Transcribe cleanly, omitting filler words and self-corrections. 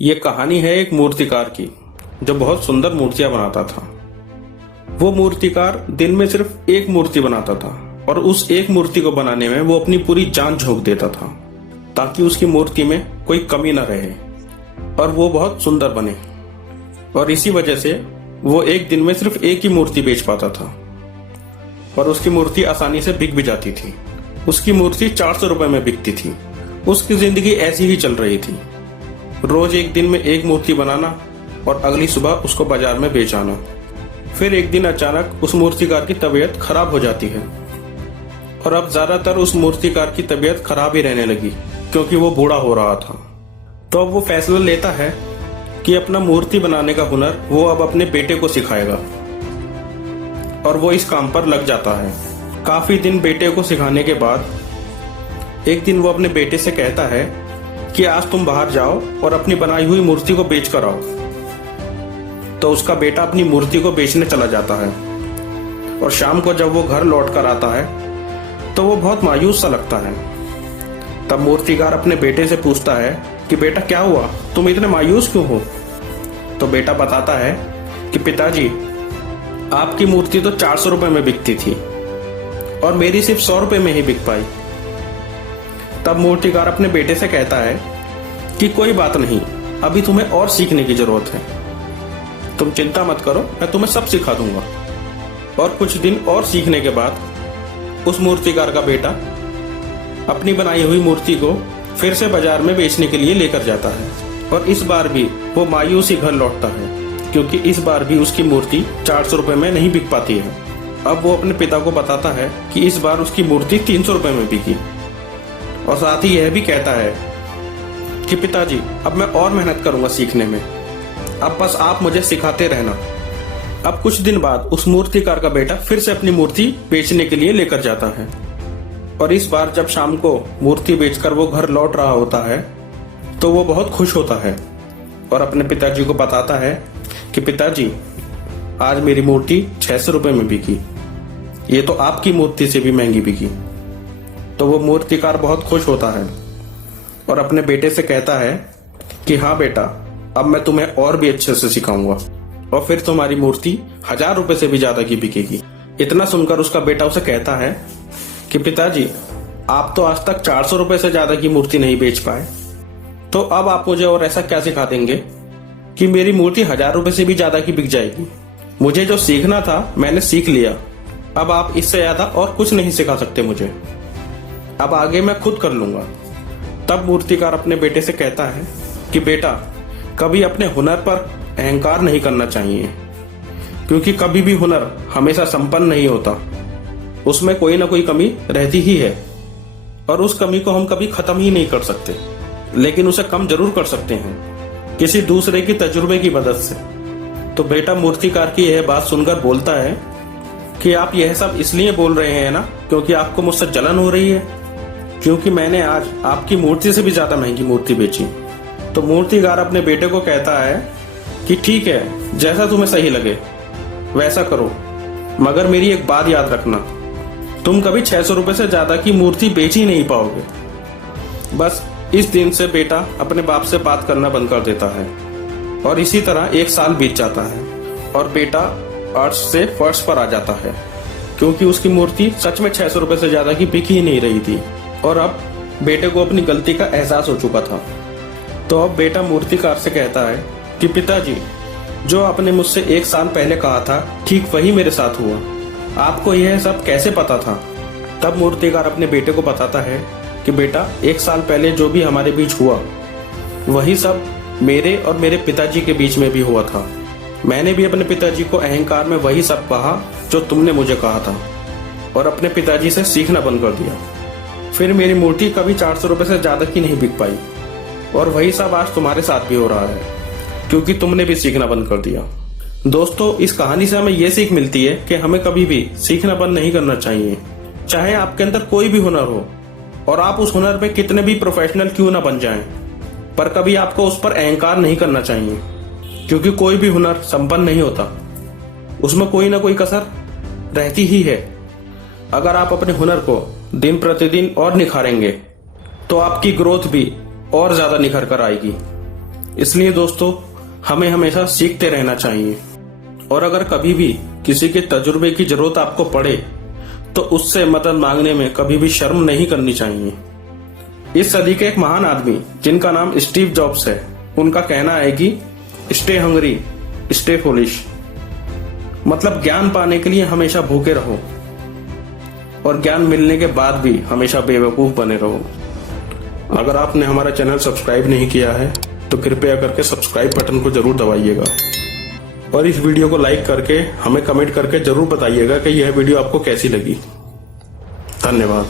ये कहानी है एक मूर्तिकार की जो बहुत सुंदर मूर्तियां बनाता था। वो मूर्तिकार दिन में सिर्फ एक मूर्ति बनाता था और उस एक मूर्ति को बनाने में वो अपनी पूरी जान झोंक देता था ताकि उसकी मूर्ति में कोई कमी न रहे और वो बहुत सुंदर बने। और इसी वजह से वो एक दिन में सिर्फ एक ही मूर्ति बेच पाता था और उसकी मूर्ति आसानी से बिक भी जाती थी। उसकी मूर्ति 400 रुपए में बिकती थी। उसकी जिंदगी ऐसी ही चल रही थी, रोज एक दिन में एक मूर्ति बनाना और अगली सुबह उसको बाजार में बेच आना। फिर एक दिन अचानक उस मूर्तिकार की तबीयत खराब हो जाती है और अब ज्यादातर उस मूर्तिकार की तबीयत खराब ही रहने लगी क्योंकि वो बूढ़ा हो रहा था। तो अब वो फैसला लेता है कि अपना मूर्ति बनाने का हुनर वो अब अपने बेटे को सिखाएगा और वो इस काम पर लग जाता है। काफी दिन बेटे को सिखाने के बाद एक दिन वो अपने बेटे से कहता है कि आज तुम बाहर जाओ और अपनी बनाई हुई मूर्ति को बेच कर आओ। तो उसका बेटा अपनी मूर्ति को बेचने चला जाता है और शाम को जब वो घर लौट कर आता है तो वो बहुत मायूस सा लगता है। तब मूर्तिकार अपने बेटे से पूछता है कि बेटा क्या हुआ, तुम इतने मायूस क्यों हो? तो बेटा बताता है कि पिताजी, आपकी मूर्ति तो 400 रुपए में बिकती थी और मेरी सिर्फ 100 रुपए में ही बिक पाई। तब मूर्तिकार अपने बेटे से कहता है कि कोई बात नहीं, अभी तुम्हें और सीखने की जरूरत है, तुम चिंता मत करो, मैं तुम्हें सब सिखा दूंगा। और कुछ दिन और सीखने के बाद उस मूर्तिकार का बेटा अपनी बनाई हुई मूर्ति को फिर से बाजार में बेचने के लिए लेकर जाता है और इस बार भी वो मायूस ही घर लौटता है क्योंकि इस बार भी उसकी मूर्ति 400 रुपए में नहीं बिक पाती है। अब वो अपने पिता को बताता है कि इस बार उसकी मूर्ति 300 रुपए में बिकी और साथ ही यह भी कहता है कि पिताजी, अब मैं और मेहनत करूंगा सीखने में, अब बस आप मुझे सिखाते रहना। अब कुछ दिन बाद उस मूर्तिकार का बेटा फिर से अपनी मूर्ति बेचने के लिए लेकर जाता है और इस बार जब शाम को मूर्ति बेचकर वो घर लौट रहा होता है तो वो बहुत खुश होता है और अपने पिताजी को बताता है कि पिताजी, आज मेरी मूर्ति 600 रुपए में बिकी, ये तो आपकी मूर्ति से भी महंगी बिकी। तो वो मूर्तिकार बहुत खुश होता है और अपने बेटे से कहता है कि हाँ बेटा, अब मैं तुम्हें और भी अच्छे से सिखाऊंगा और फिर तुम्हारी मूर्ति 1000 रुपए से भी ज्यादा की बिकेगी। इतना सुनकर उसका बेटा उसे कहता है कि पिताजी, आप तो आज तक 400 रुपए से ज्यादा की मूर्ति नहीं बेच पाए, तो अब आप मुझे और ऐसा क्या सिखा देंगे कि मेरी मूर्ति 1000 रुपए से भी ज्यादा की बिक जाएगी। मुझे जो सीखना था मैंने सीख लिया, अब आप इससे ज्यादा और कुछ नहीं सिखा सकते मुझे, अब आगे मैं खुद कर लूंगा। तब मूर्तिकार अपने बेटे से कहता है कि बेटा, कभी अपने हुनर पर अहंकार नहीं करना चाहिए क्योंकि कभी भी हुनर हमेशा संपन्न नहीं होता, उसमें कोई ना कोई कमी रहती ही है और उस कमी को हम कभी खत्म ही नहीं कर सकते, लेकिन उसे कम जरूर कर सकते हैं किसी दूसरे की तजुर्बे की मदद से। तो बेटा मूर्तिकार की यह बात सुनकर बोलता है कि आप यह सब इसलिए बोल रहे हैं ना क्योंकि आपको मुझसे जलन हो रही है, क्योंकि मैंने आज आपकी मूर्ति से भी ज्यादा महंगी मूर्ति बेची। तो मूर्तिकार अपने बेटे को कहता है कि ठीक है, जैसा तुम्हें सही लगे वैसा करो, मगर मेरी एक बात याद रखना, तुम कभी 600 रुपए से ज्यादा की मूर्ति बेच ही नहीं पाओगे। बस इस दिन से बेटा अपने बाप से बात करना बंद कर देता है और इसी तरह 1 साल बीत जाता है और बेटा अर्श से फर्श पर आ जाता है क्योंकि उसकी मूर्ति सच में 600 रुपए से ज्यादा की बिक ही नहीं रही थी और अब बेटे को अपनी गलती का एहसास हो चुका था। तो अब बेटा मूर्तिकार से कहता है कि पिताजी, जो आपने मुझसे 1 साल पहले कहा था ठीक वही मेरे साथ हुआ, आपको यह सब कैसे पता था? तब मूर्तिकार अपने बेटे को बताता है कि बेटा, 1 साल पहले जो भी हमारे बीच हुआ वही सब मेरे और मेरे पिताजी के बीच में भी हुआ था। मैंने भी अपने पिताजी को अहंकार में वही सब कहा जो तुमने मुझे कहा था और अपने पिताजी से सीखना बंद कर दिया। फिर मेरी मूर्ति कभी 400 रुपए से ज्यादा की नहीं बिक पाई और वही सब आज तुम्हारे साथ भी हो रहा है क्योंकि तुमने भी सीखना बंद कर दिया। दोस्तों, इस कहानी से हमें यह सीख मिलती है कि हमें कभी भी सीखना बंद नहीं करना चाहिए, चाहे आपके अंदर कोई भी हुनर हो और आप उस हुनर में कितने भी प्रोफेशनल क्यों ना बन जाएं, पर कभी आपको उस पर अहंकार नहीं करना चाहिए क्योंकि कोई भी हुनर संपन्न नहीं होता, उसमें कोई ना कोई कसर रहती ही है। अगर आप अपने हुनर को दिन प्रतिदिन और निखारेंगे तो आपकी ग्रोथ भी और ज्यादा निखर कर आएगी। इसलिए दोस्तों, हमें हमेशा सीखते रहना चाहिए और अगर कभी भी किसी के तजुर्बे की जरूरत आपको पड़े तो उससे मदद मांगने में कभी भी शर्म नहीं करनी चाहिए। इस सदी के एक महान आदमी जिनका नाम स्टीव जॉब्स है, उनका कहना है कि स्टे हंग्री, स्टे फुलिश। मतलब ज्ञान पाने के लिए हमेशा भूखे रहो और ज्ञान मिलने के बाद भी हमेशा बेवकूफ बने रहो। अगर आपने हमारा चैनल सब्सक्राइब नहीं किया है तो कृपया करके सब्सक्राइब बटन को जरूर दबाइएगा और इस वीडियो को लाइक करके हमें कमेंट करके जरूर बताइएगा कि यह वीडियो आपको कैसी लगी। धन्यवाद।